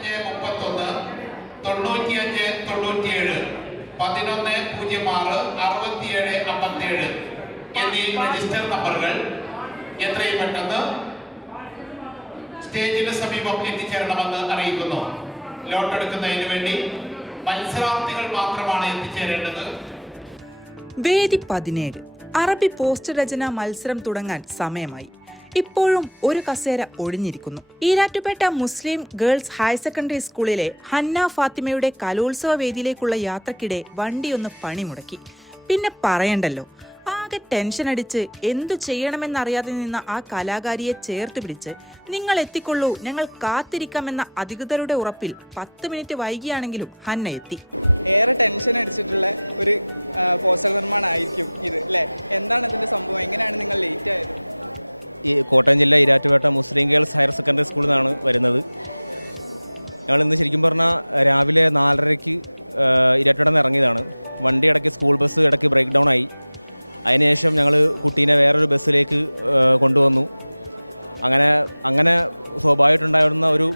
അഞ്ച് മുപ്പത്തൊന്ന് തൊണ്ണൂറ്റിയഞ്ച് തൊണ്ണൂറ്റിയേഴ് പതിനൊന്ന് പൂജ്യം ആറ് അറുപത്തിയേഴ് അമ്പത്തിയേഴ് എന്നീ രജിസ്റ്റർ നമ്പറുകൾ എത്രയും പെട്ടെന്ന് സ്റ്റേജിന് സമീപം എത്തിച്ചേരണമെന്ന് അറിയിക്കുന്നു. ലോട്ടെടുക്കുന്നതിന് വേണ്ടി മത്സരാർത്ഥികൾ മാത്രമാണ് എത്തിച്ചേരേണ്ടത്. വേദി പതിനേഴ്. അറബി പോസ്റ്റ് രചന മത്സരം തുടങ്ങാൻ സമയമായി. ഇപ്പോഴും ഒരു കസേര ഒഴിഞ്ഞിരിക്കുന്നു. Erattupetta Muslim girls higher secondary സ്കൂളിലെ ഹന്ന ഫാത്തിമയുടെ കലോത്സവ വേദിയിലേക്കുള്ള യാത്രക്കിടെ വണ്ടിയൊന്ന് പണിമുടക്കി. പിന്നെ പറയണ്ടല്ലോ ആകെ ടെൻഷൻ അടിച്ച് എന്തു ചെയ്യണമെന്നറിയാതെ നിന്ന ആ കലാകാരിയെ ചേർത്ത് പിടിച്ച് നിങ്ങൾ എത്തിക്കൊള്ളൂ ഞങ്ങൾ കാത്തിരിക്കാമെന്ന അധികൃതരുടെ ഉറപ്പിൽ പത്ത് മിനിറ്റ് വൈകിയാണെങ്കിലും ഹന്ന എത്തി. ഏറെ ടെൻഷൻ അടിച്ചിട്ടുള്ള ഒരു പോസ്റ്റർ നിർമ്മാണമായിരിക്കും ഇത് അല്ലേ? എന്താണ് ഇതിന്റെ സംഭവം? എങ്ങനെയാണ് നിങ്ങൾ ലേറ്റ് ആയത്? ഈ കോട്ടയം ജില്ല Erattupetta Muslim girls higher secondary സ്കൂളിൽ നിന്നാണ് വരുന്നത്. ഞങ്ങൾ ഇന്ന് ശരിക്കും പറഞ്ഞാൽ രാവിലെ നാലരയ്ക്ക് ഇരാറ്റുപേട്ട നിന്ന് ഇറങ്ങിയതാണ്. വണ്ടി ഇടയ്ക്ക് സ്കൂൾ ബസ് ഇടയ്ക്ക് ബ്രേക്ക് ഡൗൺ ആയി. അതിനുശേഷം ഞങ്ങൾ കുട്ടീനെ വേറൊരു ബസ്സിലേക്ക് കൊണ്ടുവന്നു. അങ്ങനെ അങ്ങനെ സ്വാഭാവികമായിട്ടുണ്ടായിരുന്ന ഒരു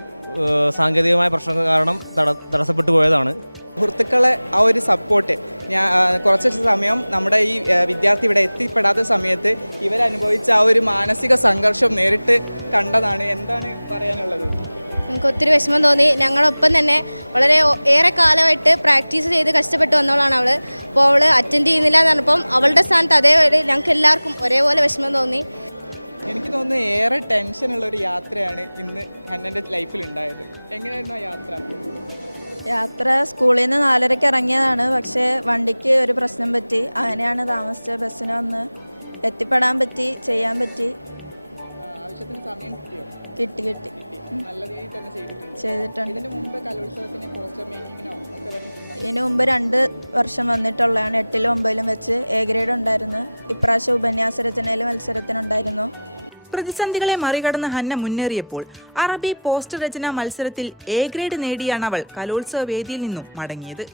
സാങ്കേതികമായ പ്രശ്നം കാരണം തട തടസ്സപ്പെട്ടു പോയതാണ്. സുഹൃത്തുക്കളെ ആ ഒരു സപ്പോർട്ട് ഞാൻ കുറച്ച് സമയം നമ്മുടെ ഈ വിദ്യാർത്ഥി ഇവിടെ എത്തിപ്പെടാത്ത സമയത്ത് ഇവരനുഭവിച്ച ആ ഒരു മാനസിക സംഘർഷം നേരിട്ട് കണ്ടതാണ്. എന്താണ് പറയാനുള്ളത്? നമുക്ക് ഒത്തിരി വിഷമം തോന്നി. ഞങ്ങളൊപ്പം തന്നെ വളരെ ഏറെ കാലമായിട്ട് പ്രാക്ടീസ് ചെയ്ത് കഷ്ടപ്പെട്ട് വന്നവളാണ് അവൾ അപ്പോൾ അവൾ അറ്റൻഡ് ചെയ്യുന്നില്ല എന്ന് പറഞ്ഞപ്പം അവളുടെ സ്ഥാനത്ത് അതേപോലെ ഞങ്ങൾക്ക് എല്ലാവർക്കും ഒരേപോലെ വിഷമം തോന്നി. എനിക്ക് തോന്നുന്നു ഏറെ ടെൻഷനുള്ള ഒരു യാത്രയാണ് ഇന്ന് ഹന്നന്റെ ലൈഫിൽ ഉണ്ടായത്. എങ്ങനെയായിരുന്നു ആ യാത്ര? യാത്ര സ്കൂളിൽ നിന്ന് നാലരയ്ക്ക് ഇറങ്ങിയതാണ്. പക്ഷേ വണ്ടിക്ക് ഒരു പ്രശ്നം പറ്റി. അങ്ങനെയാണ് താമസിച്ചത്. ബസ്സിന് വന്ന് എത്തിപ്പെടാൻ പറ്റി ചെയ്യാൻ പറ്റി. ആവശ്യത്തിന് സമയം കിട്ടിയോ? കിട്ടി കിട്ടി. നല്ല രീതിയിൽ തന്നെ ചെയ്തിട്ടുണ്ട്. ചെയ്തിട്ടുണ്ട്. ഇതിന് മുമ്പ് കലോത്സവത്തിന് പോസ്റ്റർ മേക്കിങ്ങിനോ ഒക്കെ വന്നിട്ടുണ്ടോ ഇതിനു മുമ്പ് രണ്ട് വർഷം വന്നിട്ടുള്ളതാണ്. എട്ടിലും ഒമ്പതിലും വെച്ച് എ ഗ്രേഡ് ഉണ്ടായിരുന്നു. ഇപ്രാവശ്യം ഉപന്യാസ രചനയിൽ മത്സരത്തിനുണ്ടായിരുന്നു. പ്രതിസന്ധികളെ മറികടന്ന് ഹന്ന മുന്നേറിയപ്പോൾ അറബി പോസ്റ്റ് രചനാ മത്സരത്തിൽ എ ഗ്രേഡ് നേടിയാണ് അവൾ കലോത്സവ വേദിയിൽ നിന്നും മടങ്ങിയത്.